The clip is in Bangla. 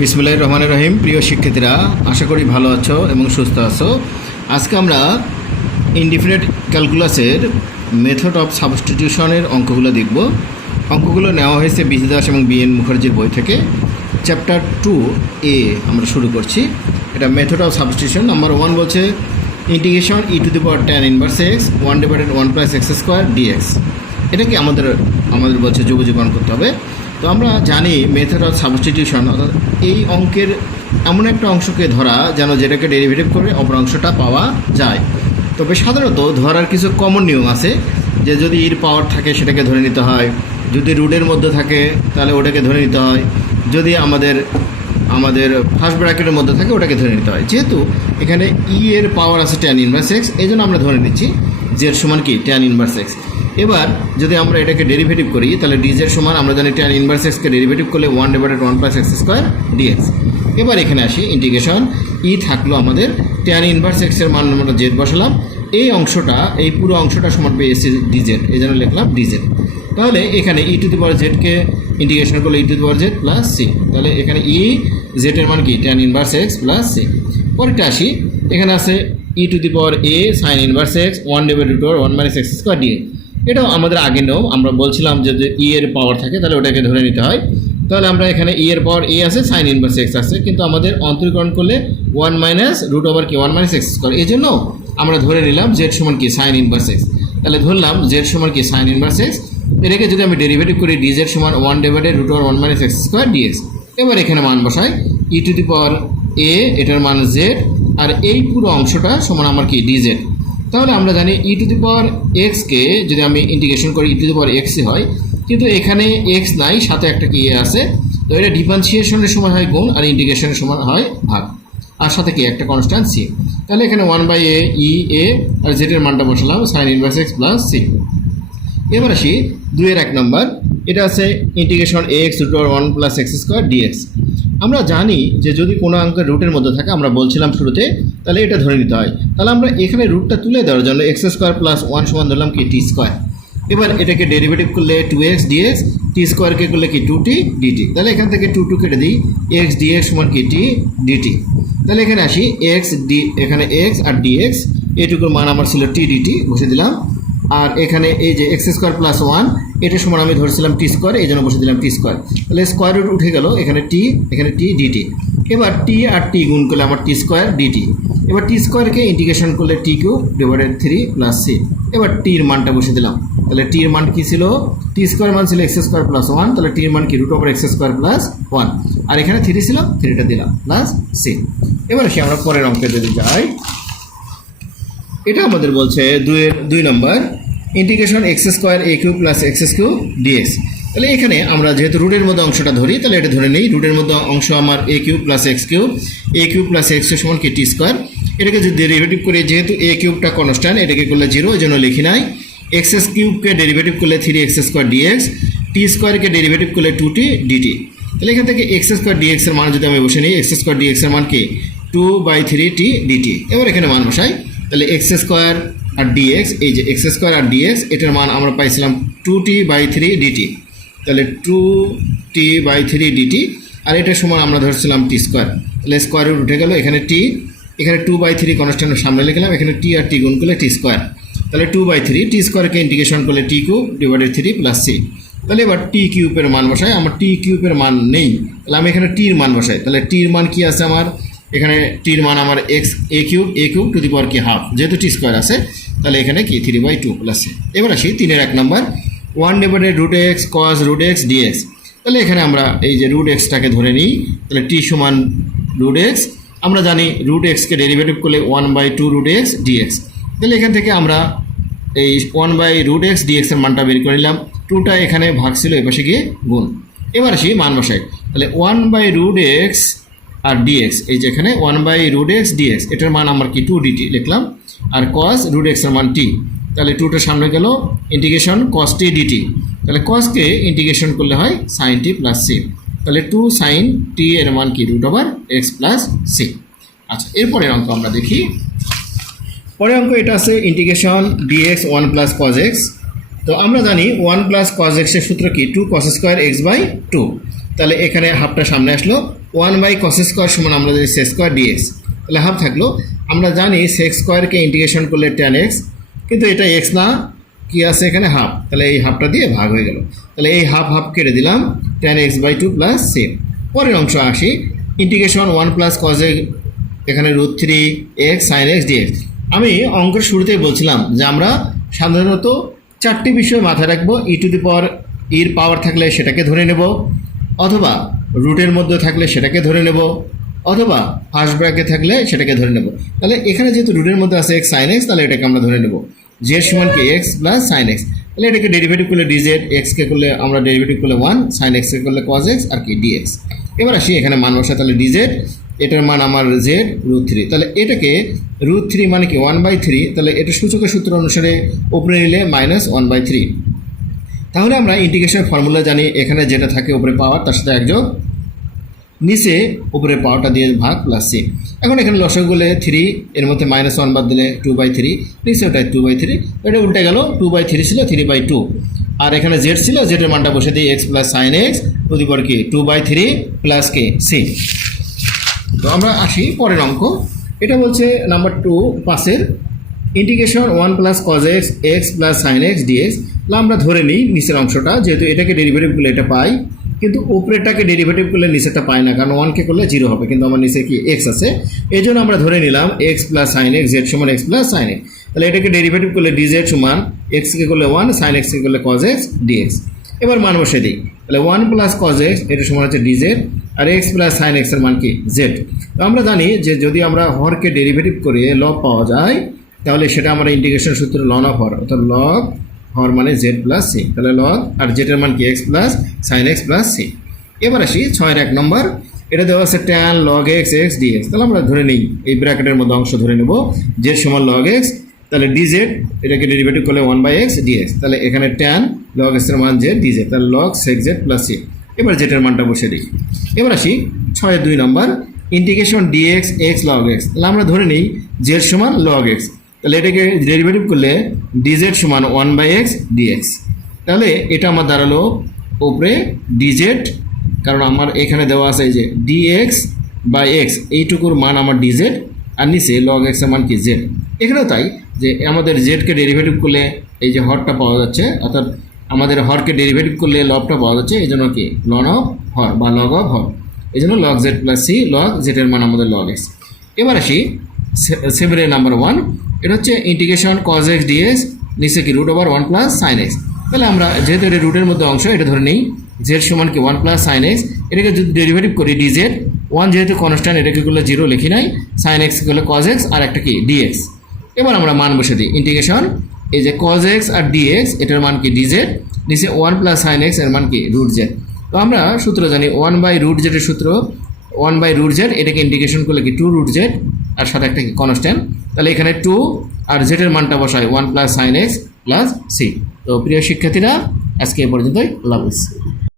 বিসমুল্লাহ রহমান রহিম। প্রিয় শিক্ষার্থীরা, আশা করি ভালো আছো এবং সুস্থ আছো। আজকে আমরা ইনডিফিনিট ক্যালকুলাসের মেথড অফ সাবস্টিটিউশনের অঙ্কগুলো দেখব। অঙ্কগুলো নেওয়া হয়েছে বিজি দাস এবং বিএন মুখার্জির বই থেকে। চ্যাপ্টার টু এ আমরা শুরু করছি। এটা method of substitution. Number one বলছে, integration e to the power tan inverse x one divided one plus x square dx এটাকে আমাদের আমাদের বলছে যোগযোগন করতে হবে। তো আমরা জানি মেথড অফ সাবস্টিটিউশন অর্থাৎ এই অঙ্কের এমন একটা অংশকে ধরা যেন যেটাকে ডেরিভেটিভ করে অপর অংশটা পাওয়া যায়। তবে সাধারণত ধরার কিছু কমন নিয়ম আছে, যে যদি ইর পাওয়ার থাকে সেটাকে ধরে নিতে হয়, যদি রুটের মধ্যে থাকে তাহলে ওটাকে ধরে নিতে হয়, যদি আমাদের আমাদের ফার্স্ট ব্র্যাকেটের মধ্যে থাকে ওটাকে ধরে নিতে হয়। যেহেতু এখানে ই এর পাওয়ার আছে ট্যান ইনভার্স এক্স এই জন্য আমরা ধরে নিচ্ছি জেড সমান কি? ট্যান ইনভার্স এক্স এবার যদি আমরা এটাকে ডেরিভেটিভ করি, তাহলে ডিজের সমান আমরা জানি ট্যান ইনভার্স এক্সকে ডেরিভেটিভ করলে one divided one plus x square dx এবার এখানে আসি ইন্টিগ্রেশন ই থাকল আমাদের ট্যান ইনভার্স এক্সের মান আমরা জেড বসালাম। এই অংশটা, এই পুরো অংশটা সমান পেয়ে পেয়েছি ডিজেড এই জন্য লিখলাম ডিজেড তাহলে এখানে ই টু দি পাওয়ার জেডকে ইন্টিগ্রেশন করলে e to the power z plus c তাহলে এখানে ই জেডের মান কি? Tan inverse x plus c পরেরটা আসি। এখানে আছে e to the power a sine inverse x one divide to one minus x square d এটাও আমাদের আগে নেও। আমরা বলছিলাম যে ই এর পাওয়ার থাকে, তাহলে ওটাকে ধরে নিতে হয়। তাহলে আমরা এখানে ই এর পাওয়ার এ আছে সাইন ইনভার্স এক্স আছে। কিন্তু আমাদের অন্তরীকরণ করলে ওয়ান মাইনাস রুট ওভার কি ওয়ান মাইনাস এক্স স্কোয়ার এই জন্য আমরা ধরে নিলাম জেড সমান কি? সাইন ইনভার্স এক্স তাহলে ধরলাম জেড সমান কি? সাইন ইনভার্স এক্স এটাকে যদি আমি ডেরিভেটিভ করি ডি জেড সমান one divided root over one minus x square dx এবার এখানে মান বসাই। ই টু দি পাওয়ার এ এটার মান জেড আর এই পুরো অংশটা সমান আমার কি? ডিজেড তাহলে আমরা জানি ই টু দি পাওয়ার এক্সকে যদি আমি ইন্টিগ্রেশন করি ই টু দি পাওয়ার এক্সই হয়, কিন্তু এখানে এক্স নাই, সাথে একটা কি আছে, তো এটা ডিফারেন্সিয়েশনের সময় হয় গুণ আর ইন্টিগ্রেশনের সময় হয় ভাগ, আর সাথে কি একটা কনস্ট্যান্ট সি তাহলে এখানে ওয়ান বাই এ ই এ আর জেডের মানটা বসালাম sine inverse x plus c এবার আসি দুইয়ের এক নম্বর এটা আছে integration x root one plus x square dx আমরা জানি যে যদি কোনো অঙ্কের রুটের মধ্যে থাকে, আমরা বলছিলাম শুরুতে তাহলে এটা ধরে নিতে হয়। তাহলে আমরা এখানে রুটটা তুলে দেওয়ার জন্য এক্স স্কোয়ার প্লাস ওয়ান সমান ধরলাম কি টি স্কোয়ার এবার এটাকে ডেরিভেটিভ করলে টু এক্স ডিএক্স টি স্কোয়ারকে করলে কি টু টি ডিটি তাহলে এখান থেকে টু টু কেটে দিই এক্স ডিএক্স সমান কি টি ডিটি তাহলে এখানে আসি এক্স ডি এখানে এক্স আর ডিএক্স এটুকুর মান আমার ছিল টি ডিটি বসে দিলাম। আর এখানে এই যে এক্স স্কোয়ার প্লাস ওয়ান এটা সমান আমি ধরেছিলাম টি স্কোয়ার এই জন্য বসে দিলাম টি স্কোয়ার তাহলে স্কোয়ার রুট উঠে গেল, এখানে টি এখানে টি ডিটি এবার টি আর টি গুণ করলে আমার টি স্কোয়ার ডিটি এবার টি স্কোয়ারকে ইন্টিগ্রেশন করলে t cube divided three plus c এবার টির মানটা বসে দিলাম। তাহলে টির মান কী ছিল? টি স্কোয়ার মান ছিল এক্স স্কোয়ার প্লাস ওয়ান তাহলে টির মান কি root over x square plus one আর এখানে থ্রি ছিল থ্রিটা দিলাম প্লাস সি এবার সে আমরা পরের অঙ্কে যদি যাই। এটা আমাদের বলছে দুইয়ের দুই নম্বর integration x square a cube plus x cube dx তাহলে এখানে আমরা যেহেতু রুটের মধ্যে অংশটা ধরি, তাহলে এটা ধরে নেই। রুটের মধ্যে অংশ আমার a cube plus x cube a cube plus x সমান কি টি স্কোয়ার এটাকে যদি ডেরিভেটিভ করি, যেহেতু এ কিউবটা কনস্ট্যান্ট এটাকে করলে জিরো এই জন্য লিখি নাই। এক্স এস কিউবকে ডেরিভেটিভ করলে three x square dx t স্কোয়ারকে ডেরিভেটিভ করলে টু টি ডিটি তাহলে এখান থেকে এক্স স্কোয়ার ডিএক্স এর মান যদি আমি বসে নিই এক্স স্কোয়ার ডিএক্স এর মান কি? Two by three t dt এবার এখানে মান বসাই। তাহলে এক্স স্কোয়ার আর ডিএক্স এই যে এক্স স্কোয়ার আর ডিএক্স এটার মান আমরা পাইছিলাম two t by three dt তাহলে two t by three dt আর এটার সমান আমরা ধরছিলাম টি স্কোয়ার তাহলে স্কোয়ার রুট উঠে গেল, এখানে টি এখানে টু বাই থ্রি কনস্ট্যান্টের সামনে লিখলাম, এখানে টি আর টি গুণ করলে টি স্কোয়ার তাহলে টু বাই থ্রি টি স্কোয়ারকে ইন্টিগ্রেশন করলে t cube divided three plus c তাহলে এবার টি কিউবের মান বসাই, আমার টি কিউবের মান নেই, তাহলে আমি এখানে টির মান বসাই। তাহলে টির মান কি আছে আমার? এখানে টির মান আমার x a cube a cube to the power কি হাফ যেহেতু টি স্কোয়ার আছে, তাহলে এখানে কি? Three by two plus c এবার আসি তিনের এক নম্বর one divided root x cos root x dx তাহলে এখানে আমরা এই যে রুট এক্সটাকে ধরে নিই, তাহলে টি সমান রুট এক্স আমরা জানি রুট এক্সকে ডেরিভেটিভ করলে one by two root x dx তাহলে এখান থেকে আমরা এই one by root x dx এর মানটা বের করে নিলাম টুটা এখানে ভাগ ছিল এপাশে গিয়ে গুণ। এবার আসি মান বসাই। তাহলে ওয়ান বাই রুট এক্স আর ডিএক্স এই যে এখানে one by root x dx এটার মান আমার কি টু ডিটি লিখলাম, আর কস রুট এক্সের মান টি তাহলে টুটার সামনে গেল ইন্টিগ্রেশন কস ডিটি তাহলে কসকে ইন্টিগ্রেশন করলে হয় সাইন টি প্লাস সি তাহলে টু সাইন টি এর মান কি? Root over x plus c আচ্ছা এরপরের অঙ্ক আমরা দেখি। পরের অঙ্ক এটা আছে integration dx one plus cos x তো আমরা জানি ওয়ান প্লাস কজ এক্সের সূত্র কি? Two cos square x by two তাহলে এখানে হাফটা সামনে আসলো। ওয়ান বাই কস স্কোয়ার সমান আমরা যদি সে স্কোয়ার ডিএক্স তাহলে হাফ থাকল। আমরা জানি সেক্স স্কোয়ারকে ইন্টিগ্রেশন করলে টেন এক্স কিন্তু এটা এক্স না, কি আছে এখানে? হাফ তাহলে এই হাফটা দিয়ে ভাগ হয়ে গেল। তাহলে এই হাফ হাফ কেটে দিলাম tan x by two plus same পরের অংশ আসি ইন্টিগ্রেশন ওয়ান প্লাস কজে এখানে root three x sine x dx আমি অঙ্কের শুরুতেই বলছিলাম যে আমরা সাধারণত চারটি বিষয় মাথায় রাখব ই টু দি পাওয়ার ইর পাওয়ার থাকলে সেটাকে ধরে নেব, অথবা রুটের মধ্যে থাকলে সেটাকে ধরে নেব। অথবা ফার্স্ট ব্র্যাকে থাকলে সেটাকে ধরে নেব। তাহলে এখানে যেহেতু রুটের মধ্যে আছে এক্স সাইন এক্স তাহলে এটাকে আমরা ধরে নেব। জেড সমান কি এক্স প্লাস সাইন এক্স তাহলে এটাকে ডেরিভেটিভ করলে ডিজেড এক্সকে করলে আমরা ডেরিভেটিভ করলে ওয়ান সাইন এক্সকে করলে কজ এক্স আর কি ডিএক্স এবার আসি এখানে মান বসা তাহলে ডিজেড এটার মান আমার জেড রুট থ্রি তাহলে এটাকে রুট থ্রি মানে কি ওয়ান বাই থ্রি তাহলে এটা সূচকের সূত্র অনুসারে উপরে নিলে মাইনাস ওয়ান বাই থ্রি তাহলে আমরা ইন্টিগ্রেশন ফর্মুলা জানি, এখানে যেটা থাকে উপরে পাওয়ার, তার সাথে একযোগ নিচে উপরে পাওয়ারটা দিয়ে ভাগ প্লাস সি এখন এখানে লসক করলে থ্রি এর মধ্যে মাইনাস ওয়ান বাদ দিলে টু বাই থ্রি নিচে ওটাই টু বাই থ্রি এটা উল্টে গেল টু বাই থ্রি ছিল থ্রি বাই টু আর এখানে জেড ছিল জেডের মানটা বসে দিই এক্স প্লাস সাইন এক্স প্রতিপর কি two by three plus k c তো আমরা আসি পরের অঙ্ক। এটা বলছে নাম্বার টু পাশের integration one plus cos x x plus sine x dx আমরা ধরে নিই নিচের অংশটা, যেহেতু এটাকে ডেরিভেটিভ করলে এটা পাই। কিন্তু উপরেরটাকে ডেরিভেটিভ করলে নিচেরটা পাই না, কারণ ওয়ানকে করলে জিরো হবে, কিন্তু আমার নিচে কি এক্স আছে, এই জন্য আমরা ধরে নিলাম x plus sine x z সমান এক্স প্লাস সাইন এক্স তাহলে এটাকে ডেরিভেটিভ করলে ডিজেড সমান এক্সকে করলে ওয়ান সাইন এক্সকে করলে কজ এক্স ডিএক্স এবার মান বসে দিই, তাহলে ওয়ান প্লাস কজ এক্স এটা সমান হচ্ছে ডিজেড আর এক্স প্লাস সাইন এক্সের মান কি? জেড তো আমরা জানি যে যদি আমরা হরকে ডেরিভেটিভ করে লব পাওয়া যায়, তাহলে সেটা আমরা ইন্টিগ্রেশন সূত্রে লন অফ হর, অর্থাৎ লগ হর মানে জেড প্লাস সি তাহলে লগ আর জেডের মান কি x plus sine x plus c এবার আসি ছয়ের এক নম্বর। এটা দেওয়া আছে tan log x x dx তাহলে আমরা ধরে নিই, এই ব্র্যাকেটের মধ্যে অংশ ধরে নেব। জেড সমান লগ এক্স তাহলে ডিজেড এটাকে ডেরিভেটিভ করলে ওয়ান বাই এক্স ডিএক্স তাহলে এখানে ট্যান লগ এক্সের মান জেড ডিজেড তাহলে log sec z plus c এবার জেটের মানটা বসে দিই। এবার আসি ছয়ের দুই নম্বর। Integration dx x log x তাহলে আমরা ধরে নিই জেড সমান লগ এক্স তাহলে এটাকে ডেরিভেটিভ করলে ডিজেড সমান ওয়ান বাই এক্স ডিএক্স তাহলে এটা আমার দাঁড়াল উপরে ডিজেড কারণ আমার এখানে দেওয়া আছে যে ডিএক্স বাই এক্স এইটুকুর মান আমার ডিজেড আর নিচে লগ এক্স মান কি জেড এখানেও তাই যে আমাদের জেডকে ডেরিভেটিভ করলে এই যে হরটা পাওয়া যাচ্ছে, অর্থাৎ আমাদের হরকে ডেরিভেটিভ করলে লবটা পাওয়া যাচ্ছে, এই জন্য কি? লন অফ হর বা লগ অফ হর। এই জন্য log z plus c log জেডের মান আমাদের লগ এক্স এবার আসি সেভেনের নাম্বার ওয়ান এটা হচ্ছে ইন্টিগ্রেশন কজ এক্স ডিএক্স নিচে কি root over one plus sine x তাহলে আমরা যেহেতু এটা রুটের মধ্যে অংশ, এটা ধরে নিই। জেড সমান কি ওয়ান প্লাস সাইন এক্স এটাকে যদি ডেরিভেটিভ করি ডিজেড ওয়ান যেহেতু কনস্ট্যান্ট এটাকে করলে জিরো লিখি নাই সাইন এক্স করলে কজ এক্স আর একটা কি ডিএক্স এবার আমরা মান বসে দিই। ইন্টিগ্রেশন এই যে কজ এক্স আর ডিএক্স এটার মান কি ডিজেড নিচে ওয়ান প্লাস সাইন এক্সের মান কি রুট জেড তো আমরা সূত্র জানি ওয়ান বাই রুট জেডের সূত্র ওয়ান বাই রুট জেড এটাকে ইন্টিগ্রেশন করলে কি টু রুট জেড আর সাথে একটা কনস্ট্যান্ট তাহলে এখানে টু আর জেটের মানটা বসায় one plus sine x plus c তো প্রিয় শিক্ষার্থীরা, আজকে এ পর্যন্তই। আল্লাহ হাফিজ।